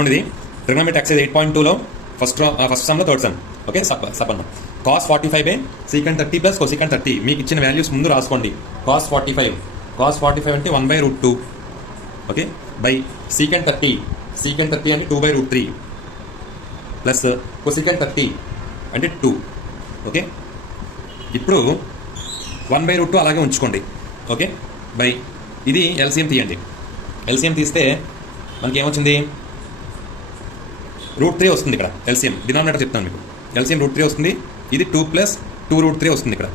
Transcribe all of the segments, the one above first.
చూడండి ఇది trigonometric exercise 8.2లో ఫస్ట్ సమ్లో థర్డ్ సమ్. ఓకే, సపన్నం cos 45 by secant 30 plus cosecant 30. మీకు ఇచ్చిన వాల్యూస్ ముందు రాసుకోండి. cos 45 అంటే 1/√2. ఓకే, బై secant 30 అంటే 2/√3 ప్లస్ cosecant 30 అంటే 2. ఓకే, ఇప్పుడు 1/√2 అలాగే ఉంచుకోండి. ఓకే, బై ఇది ఎల్సిఎం తీయండి. ఎల్సిఎం తీస్తే మనకి ఏమొచ్చింది, √3 వస్తుంది ఇక్కడ. ఎల్సిఎం డినామినేటర్ చెప్తాను మీకు. ఎల్సిఎం √3 వస్తుంది. ఇది 2 + 2√3 వస్తుంది ఇక్కడ.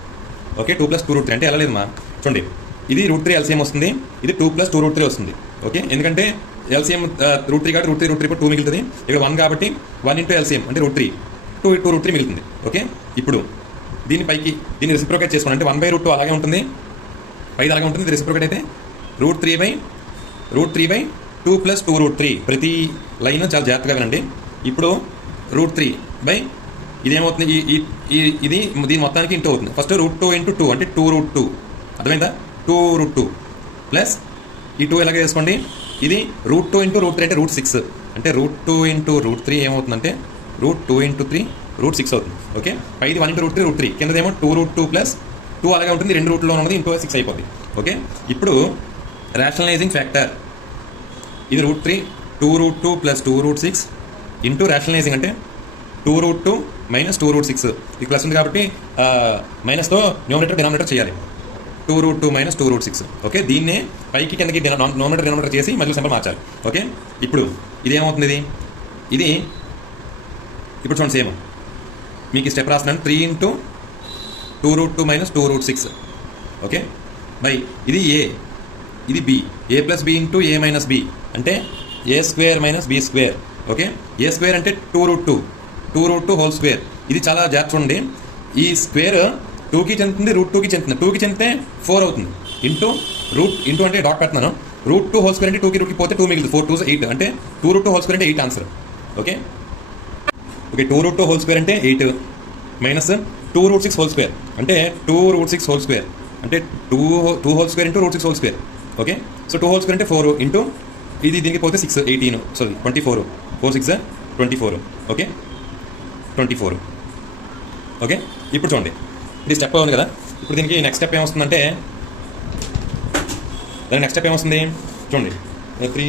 ఓకే, 2 + 2√3 అంటే ఎలా లేదమ్మా, చూడండి ఇది √3 ఎల్సిఎం వస్తుంది, ఇది 2 + 2√3 వస్తుంది. ఓకే, ఎందుకంటే ఎల్సిఎం √3 కాబట్టి √3 2 మిగులుతుంది. ఇక్కడ 1 కాబట్టి 1 × ఎల్సిఎం అంటే √3, 2√3 మిగులుతుంది. ఓకే, ఇప్పుడు దీన్ని రెసిప్రోకేట్ చేసుకోండి. అంటే 1/√2 అలాగే ఉంటుంది, పైది అలాగే ఉంటుంది. ఇది రెసిప్రోకేట్ అయితే √3/2 + 2√3. ప్రతి లైన్ చాలా జాగ్రత్తగా వినండి. ఇప్పుడు √3 బై ఇదేమవుతుంది, ఇది దీని మొత్తానికి ఇంటూ అవుతుంది. ఫస్ట్ √2 × 2 అంటే 2√2. అర్థమైందా, 2√2 ప్లస్ ఈ 2 ఎలాగే వేసుకోండి. ఇది √2 × √3 అంటే √6. అంటే √2 × √3 ఏమవుతుందంటే √2 × 3 √6 అవుతుంది. ఓకే, పైది 1 × √3 √3, కిందదేమో 2√2 ప్లస్ 2 అలాగే ఉంటుంది. 2 రూట్లో ఉన్నది ఇంటూ 6 అయిపోతుంది. ఓకే, ఇప్పుడు రేషనలైజింగ్ ఫ్యాక్టర్ ఇది √3 2√2 + 2√6 ఇంటూ రేషనలైజింగ్ అంటే 2√2 - 2√6. ఇది ప్లస్ ఉంది కాబట్టి మైనస్తో న్యూమరేటర్ డినామినేటర్ చేయాలి. 2√2 - 2√6. ఓకే, దీన్నే పైకి కిందకి న్యూమరేటర్ డినామినేటర్ చేసి మళ్ళీ సింబల్ మార్చాలి. ఓకే, ఇప్పుడు ఇదేమవుతుంది, ఇది ఇప్పుడు చూడండి సేమ్ మీకు స్టెప్ రాస్తున్నాను. 3 × 2√2 - 2√6. ఓకే, బై ఇది ఏ, ఇది B, a + b × a - b అంటే a² - b². ఓకే, a² అంటే 2√2 హోల్ స్క్వేర్. ఇది చాలా జాగ్రత్త చూడండి. ఈ స్క్వేర్ 2కి చెందుతుంది, √2కి చెందుతుంది. 2కి చెందితే 4 అవుతుంది. ఇంటూ అంటే డాట్ పెడుతున్నాను. √2 హోల్ స్క్వేర్ అంటే 2కి పోతే 2 మిగిలింది. 4 2 8 అంటే 2√2 హోల్ స్క్వేర్ అంటే 8 ఆన్సర్. ఓకే, 2√2 హోల్ స్క్వేర్ అంటే 8 మైనస్ 2√6 హోల్ స్క్వేర్ అంటే 2√6 హోల్ స్క్వేర్ అంటే 2 whole square into √6 whole square. Okay, so 2 whole square అంటే 4 ఇంటూ ఇది దీనికి పోతే 6 18 24 4 6 24. ఓకే, 24. ఓకే, ఇప్పుడు చూడండి ఇది స్టెప్ ఉంది కదా. ఇప్పుడు దీనికి నెక్స్ట్ స్టెప్ ఏమొస్తుందంటే చూడండి 3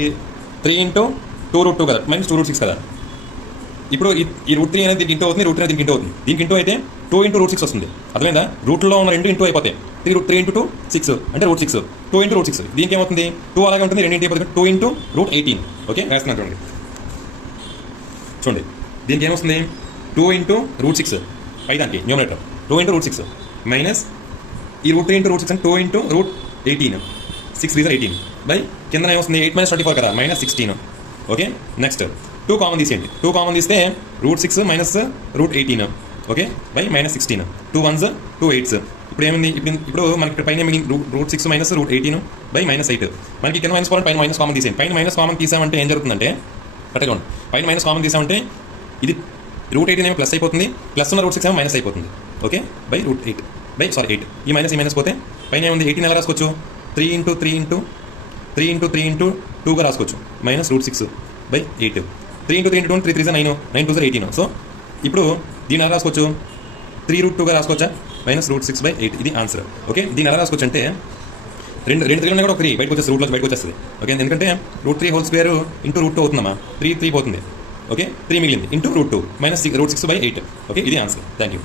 × 2√2 కదా - 2√6 కదా. ఇప్పుడు ఈ √3 అనేది దీనికి ఇంటూ అవుతుంది, √3 అనేది దీనికి ఇంటూ అవుతుంది. దీనికి ఇంటూ అయితే 2 × √6 వస్తుంది. అర్థమైందా, రూట్లో ఉన్న 2 ఇంటూ అయిపోతాయి. 3 × 2 6 అంటే √6, 2 × √6. దీనికి ఏమవుతుంది, 2 అలాగే ఉంటుంది, 2 ఇంటూ అయిపోతుంది, 2 × √18. ఓకే, రాస్తున్నాను చూడండి దీనికి ఏమొస్తుంది, 2 × √6 పైదానికి న్యూమరేటర్ 2 × √6 మైనస్ ఈ √3 × √6 అంటే 2 × √18 6 3 18 బై కింద ఏమొస్తుంది 8 - 24 కదా -16. ఓకే, నెక్స్ట్ 2 కామన్ తీసేయండి. 2 కామన్ తీస్తే √6 - √18. Okay, by -16. 2 1s 2 8s. ఇప్పుడు ఏమైంది, ఇప్పుడు మనకి ఇక్కడ పైన √6 - √18 బై -8. మనకి కింద మైనస్ పైన మైనస్ కామన్ తీసేయండి. పైన మైనస్ కామన్ తీసామంటే ఏం జరుగుతుందంటే పట్టుకోండి, పైన మైనస్ కామన్ తీసామంటే ఇది √18 ఏమో ప్లస్ అయిపోతుంది, ప్లస్ ఉన్న √6 ఏమో మైనస్ అయిపోతుంది. Okay, by √8 by 8. ఈ మైనస్ పోతే పైన ఏముంది 18 ఎలా రాసుకోవచ్చు, 3 × 3 × 2గా రాసుకోవచ్చు -√6 బై 8. 3 × 3 × 2 3 3 9 9 2 18. సో ఇప్పుడు దీన్ని ఎలా రాసుకోవచ్చు, 3√2గా రాసుకోవచ్చా -√6 బై 8. ఇది ఆన్సర్. ఓకే, దీన్ని ఎలా రాసుకోవచ్చు అంటే రెండు 3 కూడా ఒక 3 బయటకు వచ్చేస్తుంది, రూట్లో బయటకు వచ్చేస్తుంది. ఓకే, ఎందుకంటే √3 హోల్ స్క్వేర్ ఇంటూ √2 అవుతుందమ్మా, 3 పోతుంది. ఓకే, 3 మిగిలింది ఇంటూ √2 -√6 బై 8. ఓకే, ఇది ఆన్సర్. Thank you.